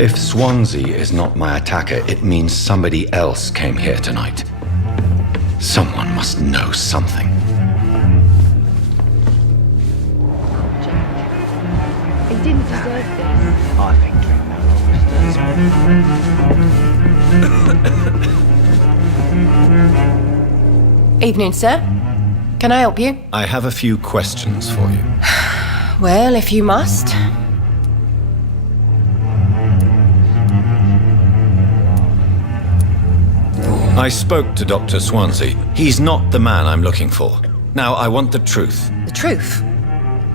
If Swansea is not my attacker, it means somebody else came here tonight. Someone must know something. He didn't deserve this. I think drink no Evening, sir. Can I help you? I have a few questions for you. Well, if you must. I spoke to Dr. Swansea. He's not the man I'm looking for. Now, I want the truth. The truth?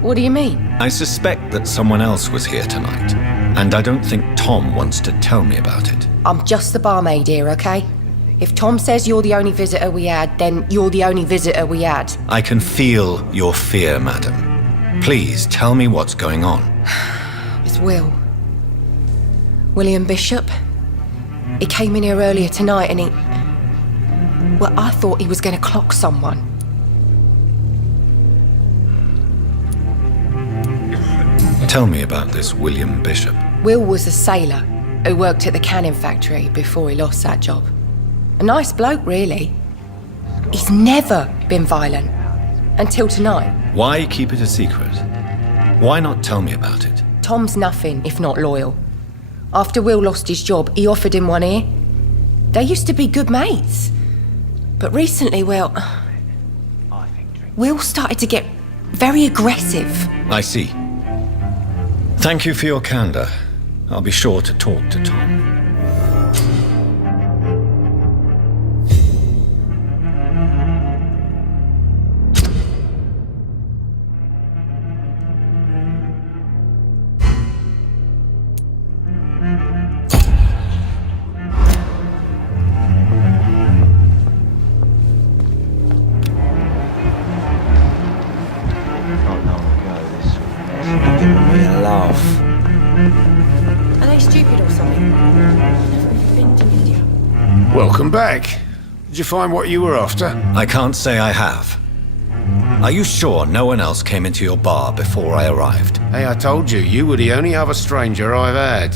What do you mean? I suspect that someone else was here tonight, and I don't think Tom wants to tell me about it. I'm just the barmaid here, okay? If Tom says you're the only visitor we had, then you're the only visitor we had. I can feel your fear, madam. Please tell me what's going on. It's Will. William Bishop. He came in here earlier tonight and he... Well, I thought he was going to clock someone. Tell me about this William Bishop. Will was a sailor who worked at the canning factory before he lost that job. A nice bloke, really. He's never been violent. Until tonight. Why keep it a secret? Why not tell me about it? Tom's nothing if not loyal. After Will lost his job, he offered him one here. They used to be good mates. But recently, well... Will started to get very aggressive. I see. Thank you for your candor. I'll be sure to talk to Tom. Are they stupid or something? I've never even been to India. Welcome back. Did you find what you were after? I can't say I have. Are you sure no one else came into your bar before I arrived? Hey, I told you, you were the only other stranger I've had.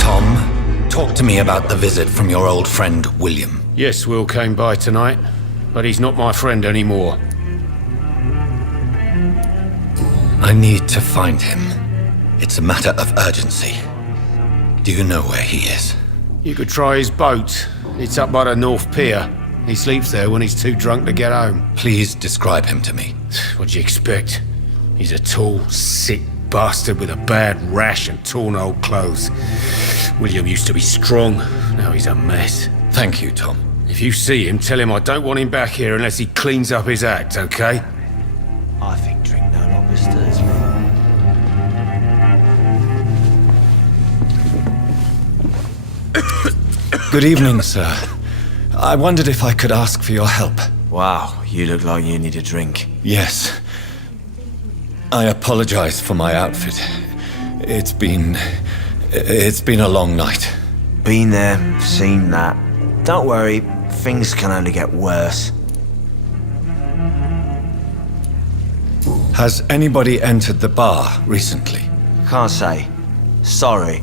Tom, talk to me about the visit from your old friend, William. Yes, Will came by tonight, but he's not my friend anymore. I need to find him. It's a matter of urgency. Do you know where he is? You could try his boat. It's up by the North Pier. He sleeps there when he's too drunk to get home. Please describe him to me. What'd you expect? He's a tall, sick bastard with a bad rash and torn old clothes. William used to be strong. Now he's a mess. Thank you, Tom. If you see him, tell him I don't want him back here unless he cleans up his act, okay? I think drink no longer stirs me. Good evening, sir. I wondered if I could ask for your help. Wow, you look like you need a drink. Yes. I apologize for my outfit. It's been a long night. Been there, seen that. Don't worry, things can only get worse. Has anybody entered the bar recently? Can't say. Sorry.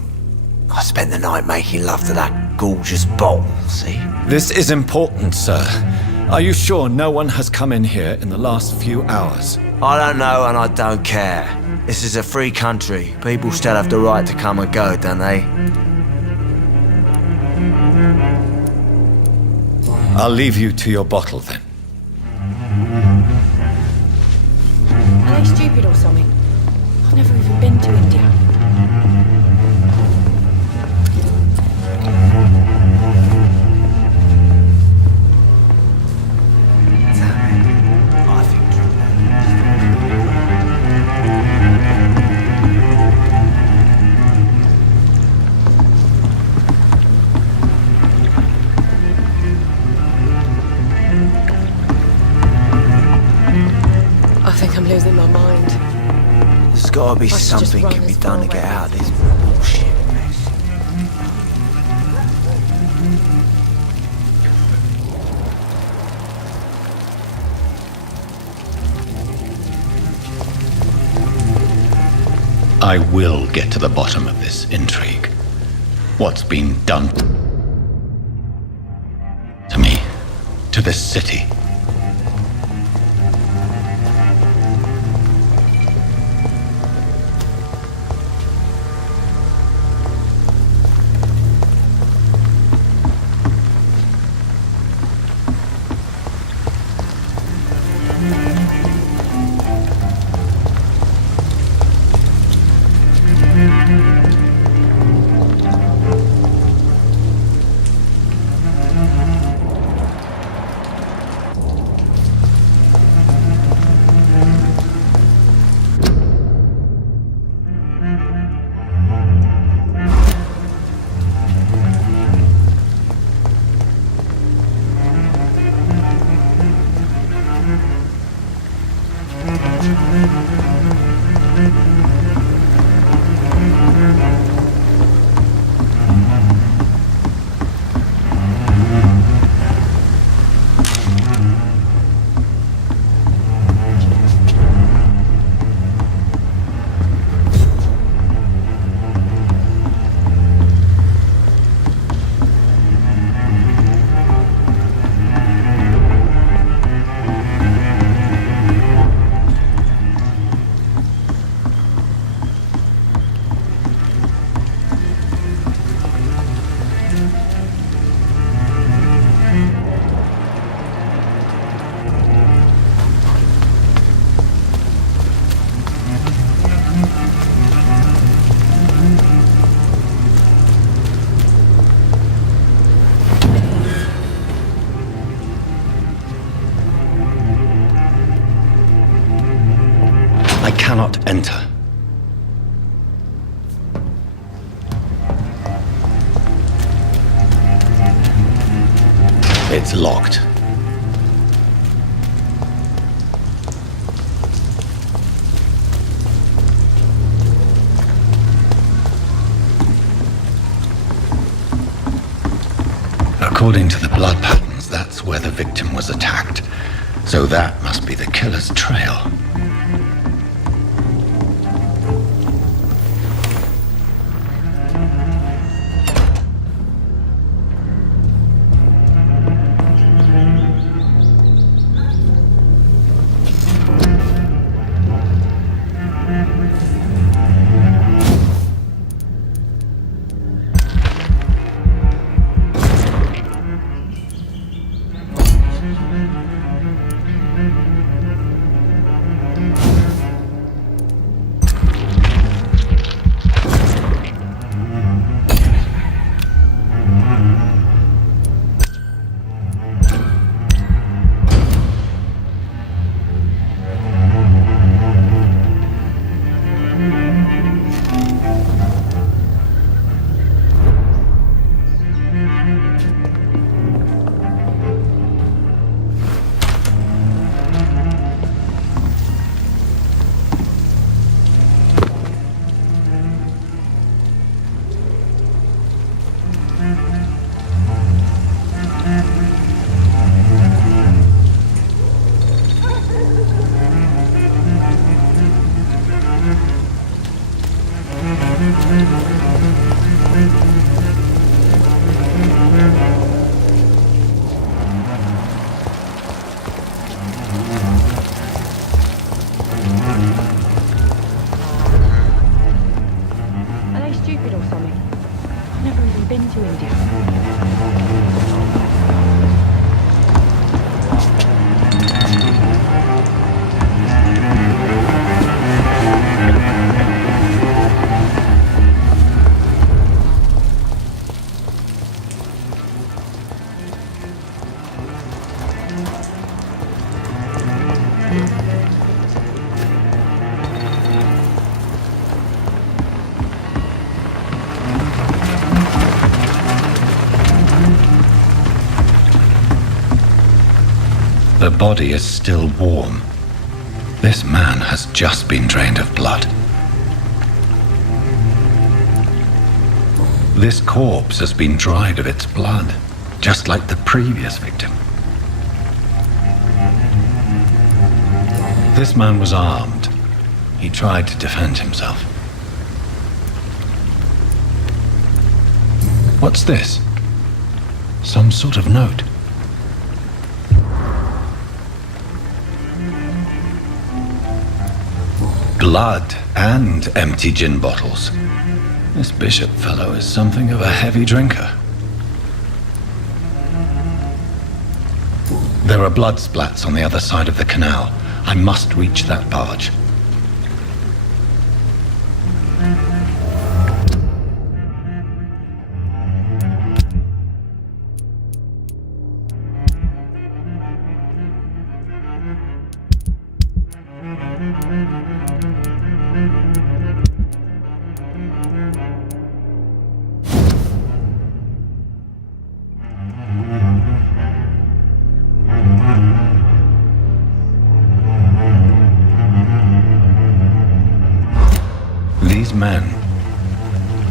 I spent the night making love to that gorgeous bottle, see? This is important, sir. Are you sure no one has come in here in the last few hours? I don't know and I don't care. This is a free country. People still have the right to come and go, don't they? I'll leave you to your bottle then. Are they stupid or something? I've never even been to India. I think drink I think I'm losing my mind. There's gotta be I should just something run can be this done to far get away. out of this bullshit mess. I will get to the bottom of this intrigue. What's been done to me, to this city. Cannot enter. It's locked. According to the blood patterns, that's where the victim was attacked. So that must be the killer's trail. The body is still warm. This man has just been drained of blood. This corpse has been dried of its blood, just like the previous victim. This man was armed. He tried to defend himself. What's this? Some sort of note. Blood and empty gin bottles. This Bishop fellow is something of a heavy drinker. There are blood splats on the other side of the canal. I must reach that barge. These men,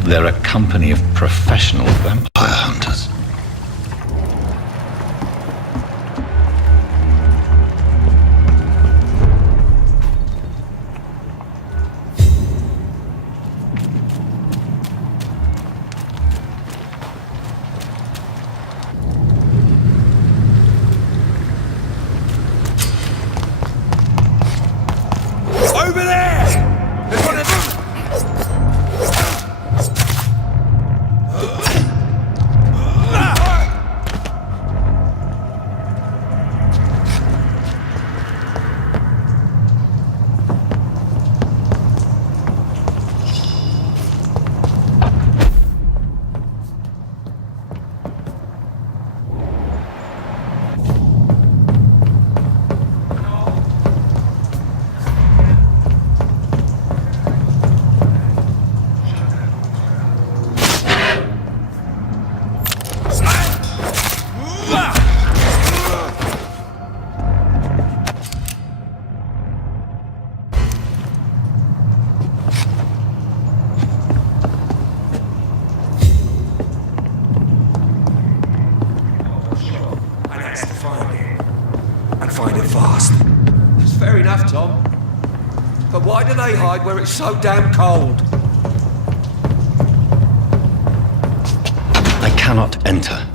they're a company of professional vampire hunters. Over there! There's one of them! Find it fast. It's fair enough, Tom. But why do they hide where it's so damn cold? I cannot enter.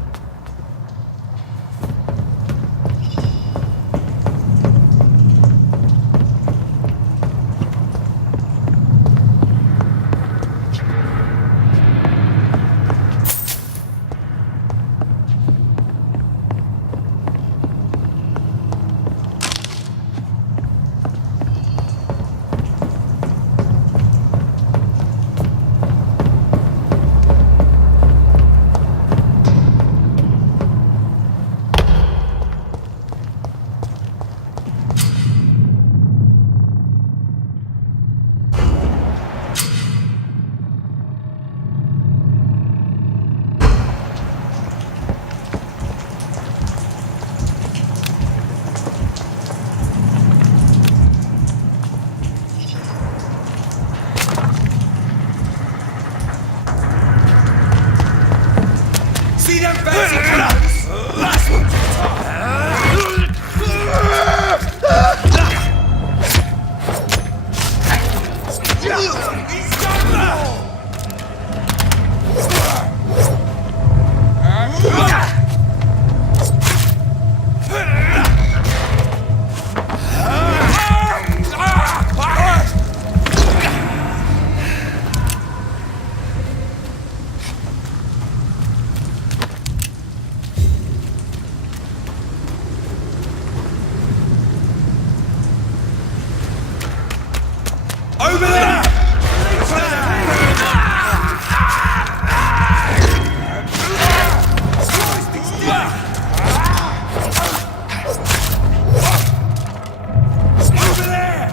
See them fancy last one. Over there! Over there!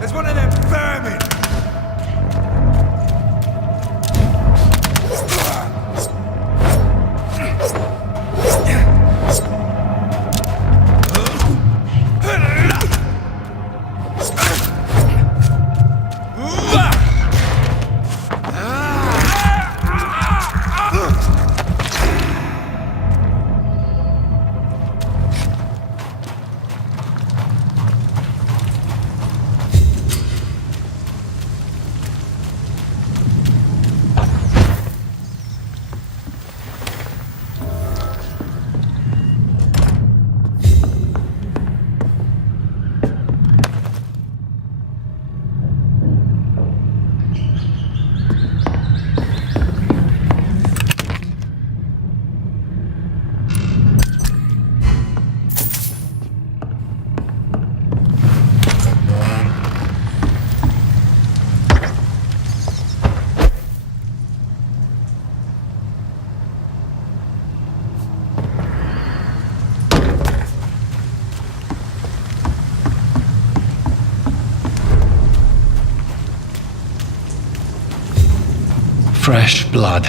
There's one of them vermin! Fresh blood.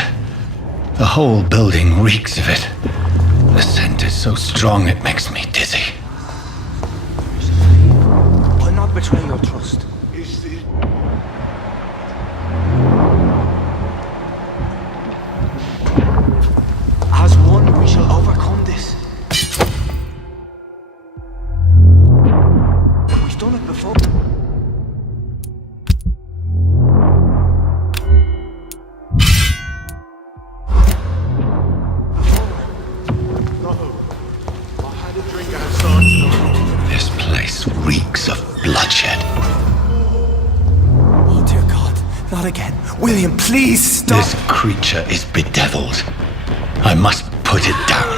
The whole building reeks of it. The scent is so strong it makes me dizzy. I'll not betray your trust. As one, we shall overcome this. We've done it before. This place reeks of bloodshed. Oh dear God, not again. William, please stop. This creature is bedeviled. I must put it down.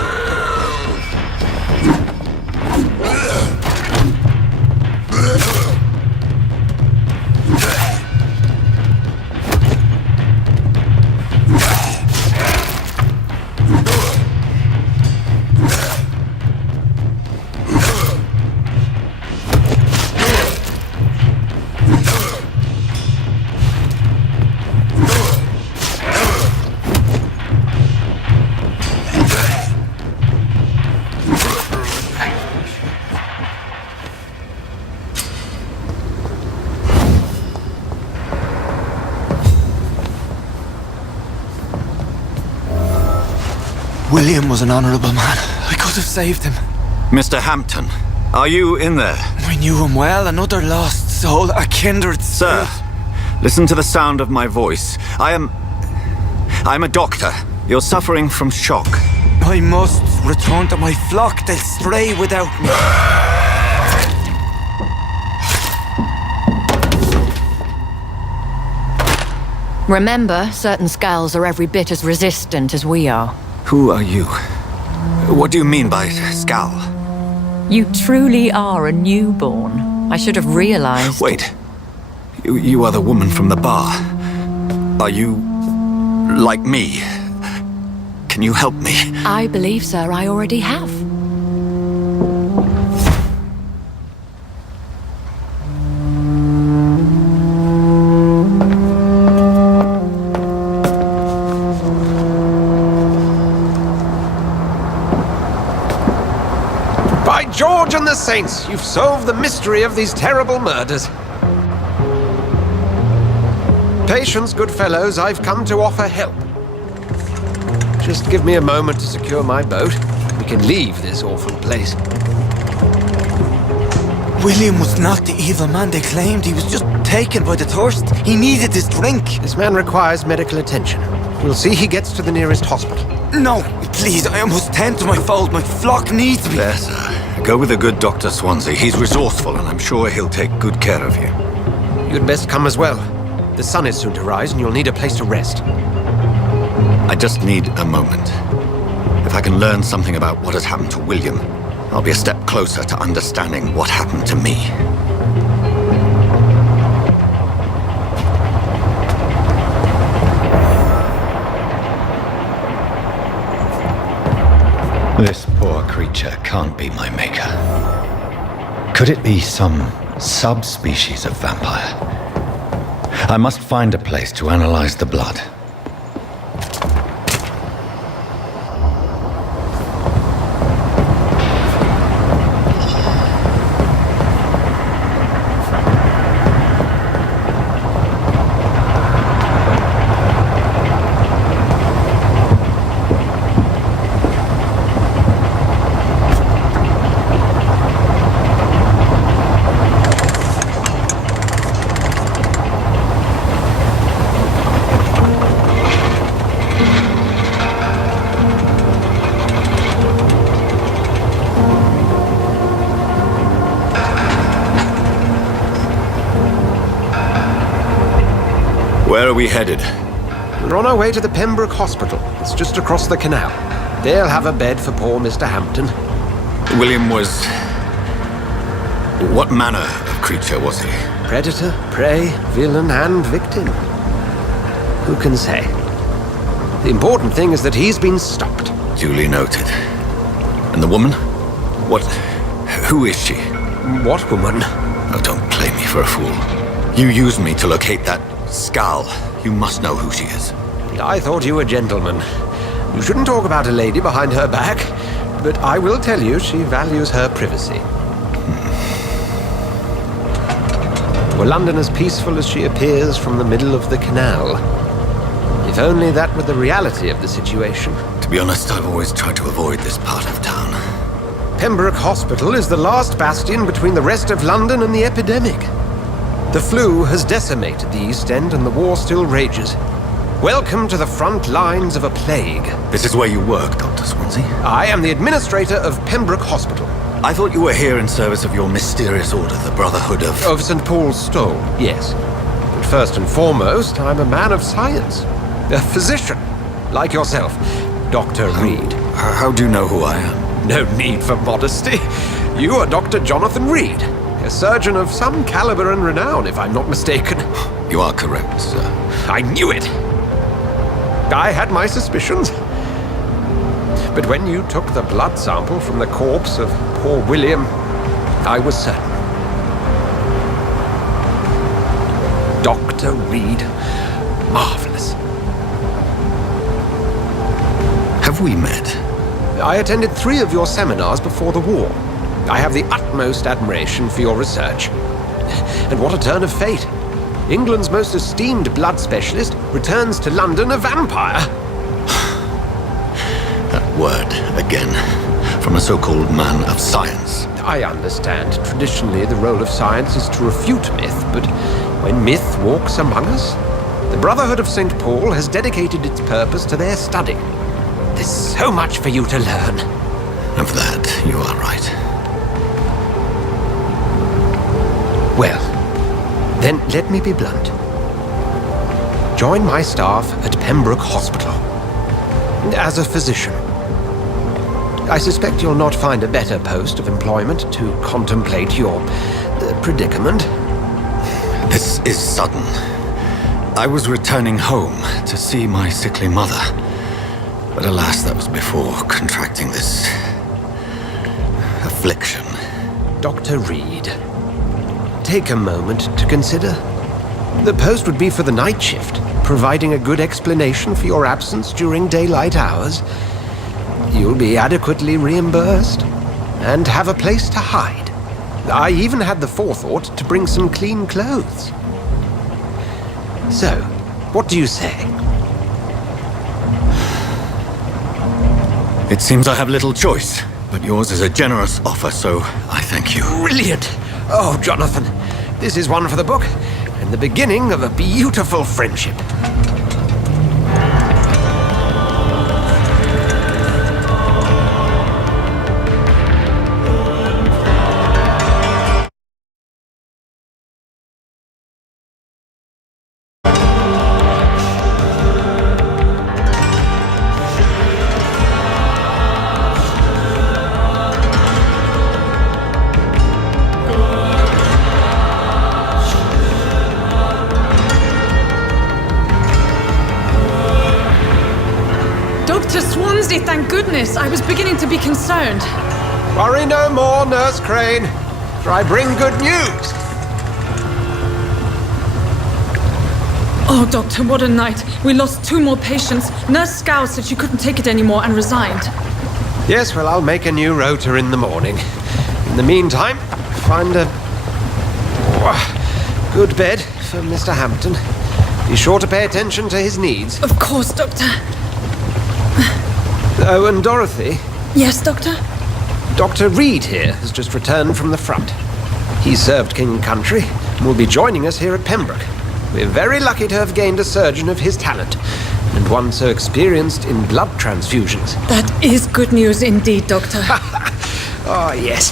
William was an honourable man. I could have saved him. Mr. Hampton, are you in there? I knew him well, another lost soul, a kindred Sir, spirit. listen to the sound of my voice. I'm a doctor. You're suffering from shock. I must return to my flock. They'll stray without me. Remember, certain skulls are every bit as resistant as we are. Who are you? What do you mean by Scal? You truly are a newborn. I should have realized. Wait. You are the woman from the bar. Are you like me? Can you help me? I believe, sir, I already have. By George and the Saints, you've solved the mystery of these terrible murders. Patience, good fellows, I've come to offer help. Just give me a moment to secure my boat. We can leave this awful place. William was not the evil man they claimed. He was just taken by the thirst. He needed his drink. This man requires medical attention. We'll see he gets to the nearest hospital. No, please, I must tend to my fold. My flock needs me. There, sir. Go with the good Dr. Swansea. He's resourceful, and I'm sure he'll take good care of you. You'd best come as well. The sun is soon to rise, and you'll need a place to rest. I just need a moment. If I can learn something about what has happened to William, I'll be a step closer to understanding what happened to me. This poor creature can't be my maker. Could it be some subspecies of vampire? I must find a place to analyze the blood. Where are we headed? We're on our way to the Pembroke Hospital. It's just across the canal. They'll have a bed for poor Mr. Hampton. William was... What manner of creature was he? Predator, prey, villain, and victim. Who can say? The important thing is that he's been stopped. Duly noted. And the woman? What... Who is she? What woman? Oh, don't play me for a fool. You used me to locate that Skal. You must know who she is. I thought you a gentleman. You shouldn't talk about a lady behind her back, but I will tell you she values her privacy. Were London as peaceful as she appears from the middle of the canal? If only that were the reality of the situation. To be honest, I've always tried to avoid this part of town. Pembroke Hospital is the last bastion between the rest of London and the epidemic. The flu has decimated the East End and the war still rages. Welcome to the front lines of a plague. This is where you work, Dr. Swansea? I am the administrator of Pembroke Hospital. I thought you were here in service of your mysterious order, the Brotherhood of... Of St. Paul's Stole, yes. But first and foremost, I'm a man of science. A physician, like yourself, Dr. Reed. How do you know who I am? No need for modesty. You are Dr. Jonathan Reed, a surgeon of some caliber and renown, if I'm not mistaken. You are correct, sir. I knew it! I had my suspicions. But when you took the blood sample from the corpse of poor William, I was certain. Dr. Reed. Marvelous. Have we met? I attended 3 of your seminars before the war. I have the utmost admiration for your research. And what a turn of fate. England's most esteemed blood specialist returns to London a vampire. That word, again, from a so-called man of science. I understand. Traditionally, the role of science is to refute myth, but when myth walks among us, the Brotherhood of St. Paul has dedicated its purpose to their study. There's so much for you to learn. Of that, you are right. Well, then let me be blunt. Join my staff at Pembroke Hospital. As a physician. I suspect you'll not find a better post of employment to contemplate your predicament. This is sudden. I was returning home to see my sickly mother. But alas, that was before contracting this... affliction. Dr. Reed, take a moment to consider. The post would be for the night shift, providing a good explanation for your absence during daylight hours. You'll be adequately reimbursed, and have a place to hide. I even had the forethought to bring some clean clothes. So, what do you say? It seems I have little choice, but yours is a generous offer, so I thank you. Brilliant! Oh, Jonathan, this is one for the book, and the beginning of a beautiful friendship. Thank goodness. I was beginning to be concerned. Worry no more, Nurse Crane, for I bring good news. Oh, Doctor, what a night. We lost 2 more patients. Nurse Scow said she couldn't take it anymore and resigned. Yes, well, I'll make a new rota in the morning. In the meantime, find a good bed for Mr. Hampton. Be sure to pay attention to his needs. Of course, Doctor. Oh, and Dorothy? Yes, Doctor? Dr. Reed here has just returned from the front. He served King and Country and will be joining us here at Pembroke. We're very lucky to have gained a surgeon of his talent, and one so experienced in blood transfusions. That is good news indeed, Doctor. Oh, yes.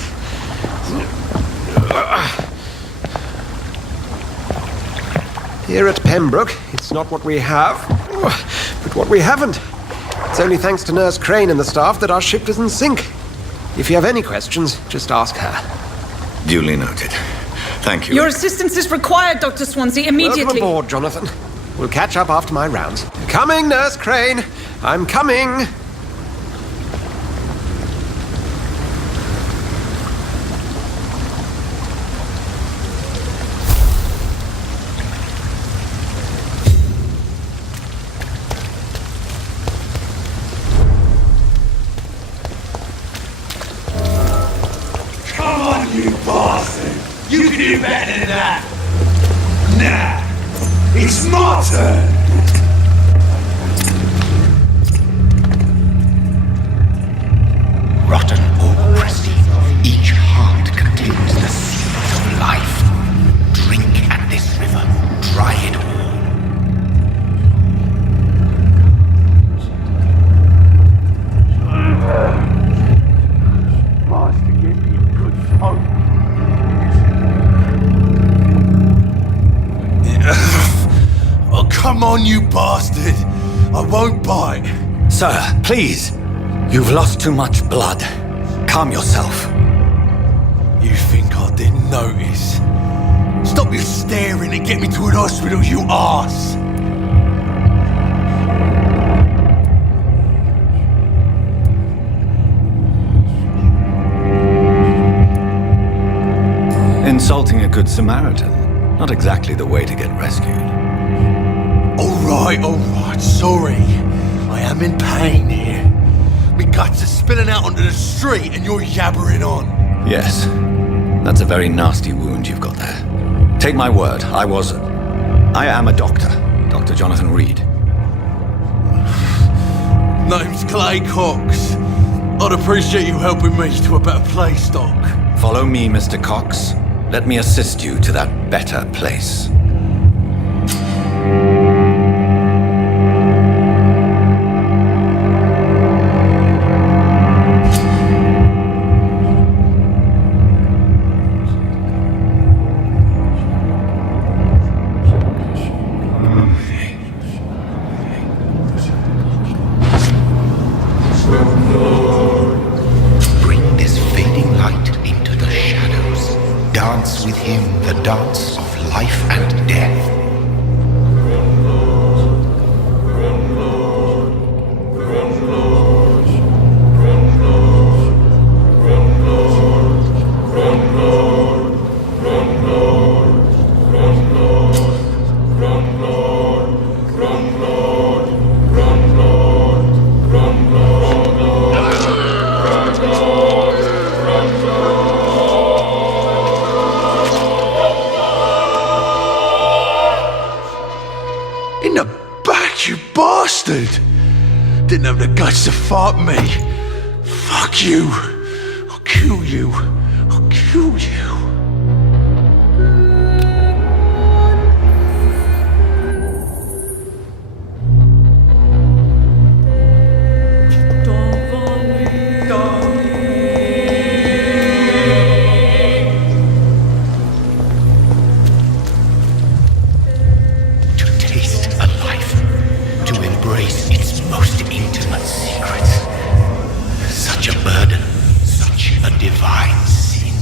Here at Pembroke, it's not what we have, but what we haven't. It's only thanks to Nurse Crane and the staff that our ship doesn't sink. If you have any questions, just ask her. Duly noted. Thank you. Your assistance is required, Dr. Swansea, immediately. Welcome aboard, Jonathan. We'll catch up after my rounds. Coming, Nurse Crane. I'm coming. do better than that. Nah, it's my turn. Rotten or pristine, each heart contains the seeds of life. Drink at this river, dry it all. Master, give me a good smoke. Oh, come on, you bastard. I won't bite. Sir, please. You've lost too much blood. Calm yourself. You think I didn't notice? Stop your staring and get me to an hospital, you arse! Insulting a good Samaritan. Not exactly the way to get rescued. Alright, sorry. I am in pain here. My guts are spilling out onto the street and you're yabbering on. Yes. That's a very nasty wound you've got there. Take my word, I am a doctor. Dr. Jonathan Reed. Name's Clay Cox. I'd appreciate you helping me to a better place, Doc. Follow me, Mr. Cox. Let me assist you to that better place. Bring this fading light into the shadows. Dance with him the dance of life and death. In the back, you bastard! Didn't have the guts to fight me. Fuck you. I'll kill you. I'll kill you. Embrace its most intimate secrets. Such a burden, such a divine sin.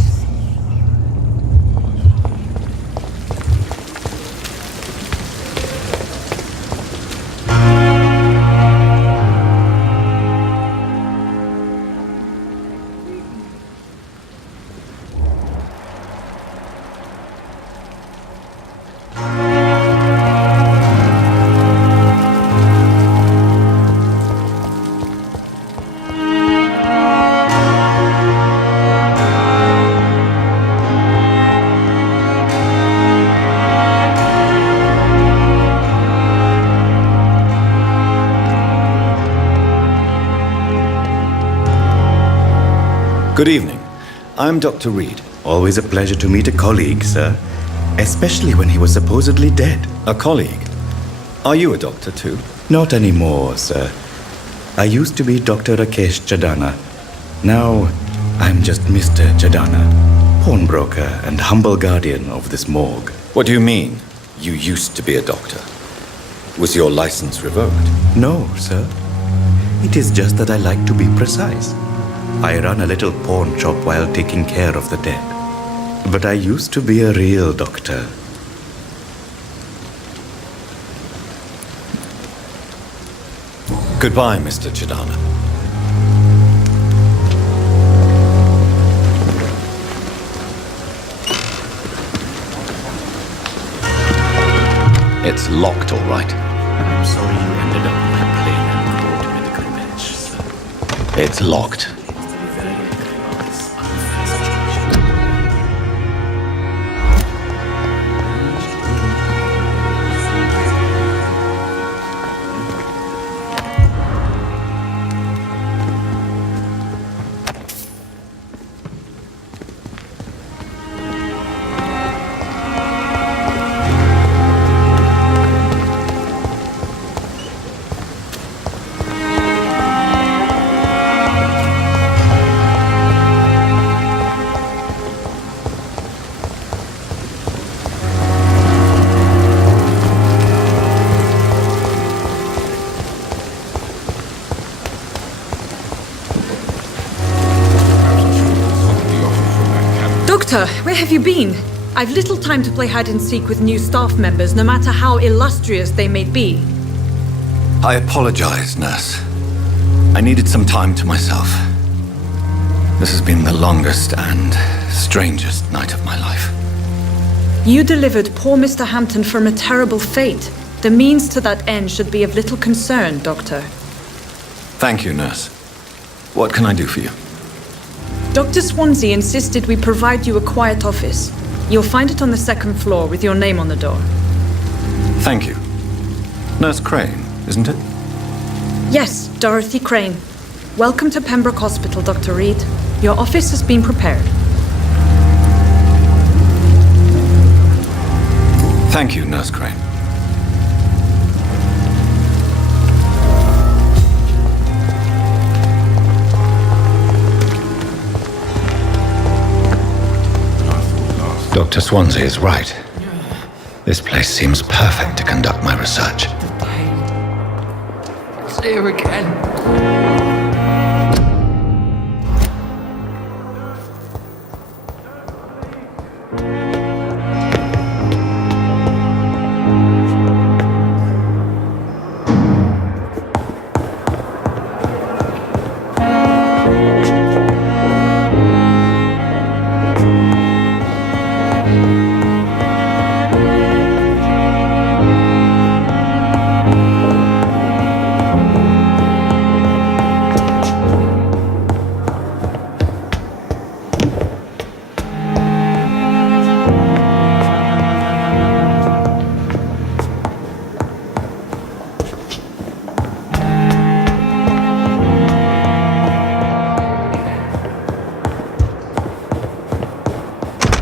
Good evening. I'm Dr. Reed. Always a pleasure to meet a colleague, sir. Especially when he was supposedly dead. A colleague? Are you a doctor too? Not anymore, sir. I used to be Dr. Rakesh Chadana. Now, I'm just Mr. Chadana, pawnbroker and humble guardian of this morgue. What do you mean, you used to be a doctor? Was your license revoked? No, sir. It is just that I like to be precise. I run a little pawn shop while taking care of the dead. But I used to be a real doctor. Goodbye, Mr. Chadana. It's locked, all right. I'm sorry you ended up on a plain and cold medical bench, sir. It's locked. have you been? I've little time to play hide and seek with new staff members, no matter how illustrious they may be. I apologize, nurse. I needed some time to myself. This has been the longest and strangest night of my life. You delivered poor Mr. Hampton from a terrible fate. The means to that end should be of little concern, Doctor. Thank you, nurse. What can I do for you? Dr. Swansea insisted we provide you a quiet office. You'll find it on the second floor with your name on the door. Thank you. Nurse Crane, isn't it? Yes, Dorothy Crane. Welcome to Pembroke Hospital, Dr. Reed. Your office has been prepared. Thank you, Nurse Crane. Dr. Swansea is right. This place seems perfect to conduct my research. It's here again.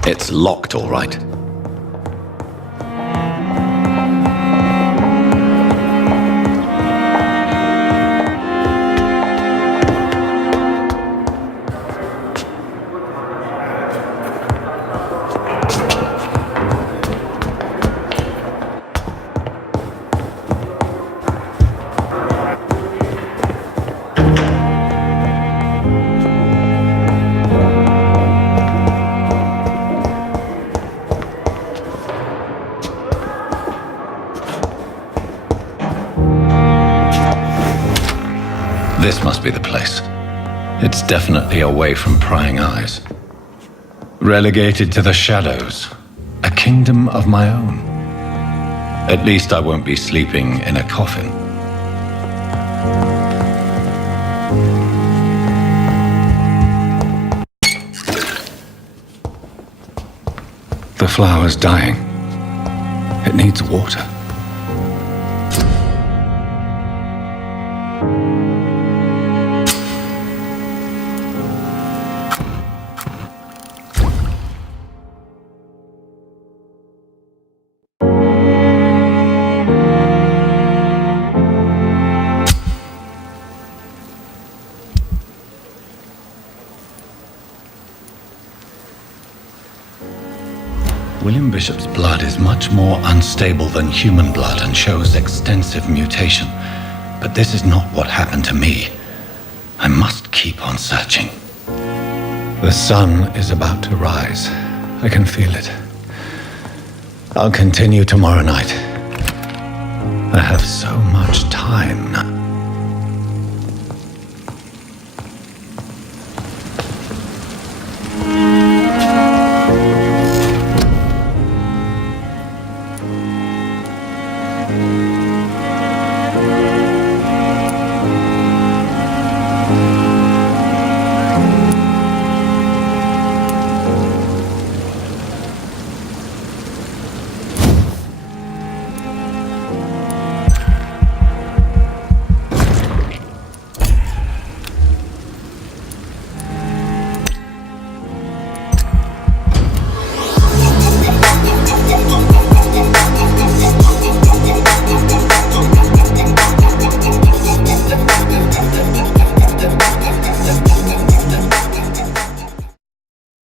It's locked, all right. This must be the place. It's definitely away from prying eyes. Relegated to the shadows. A kingdom of my own. At least I won't be sleeping in a coffin. The flower's dying. It needs water. William Bishop's blood is much more unstable than human blood and shows extensive mutation. But this is not what happened to me. I must keep on searching. The sun is about to rise. I can feel it. I'll continue tomorrow night. I have so much time now.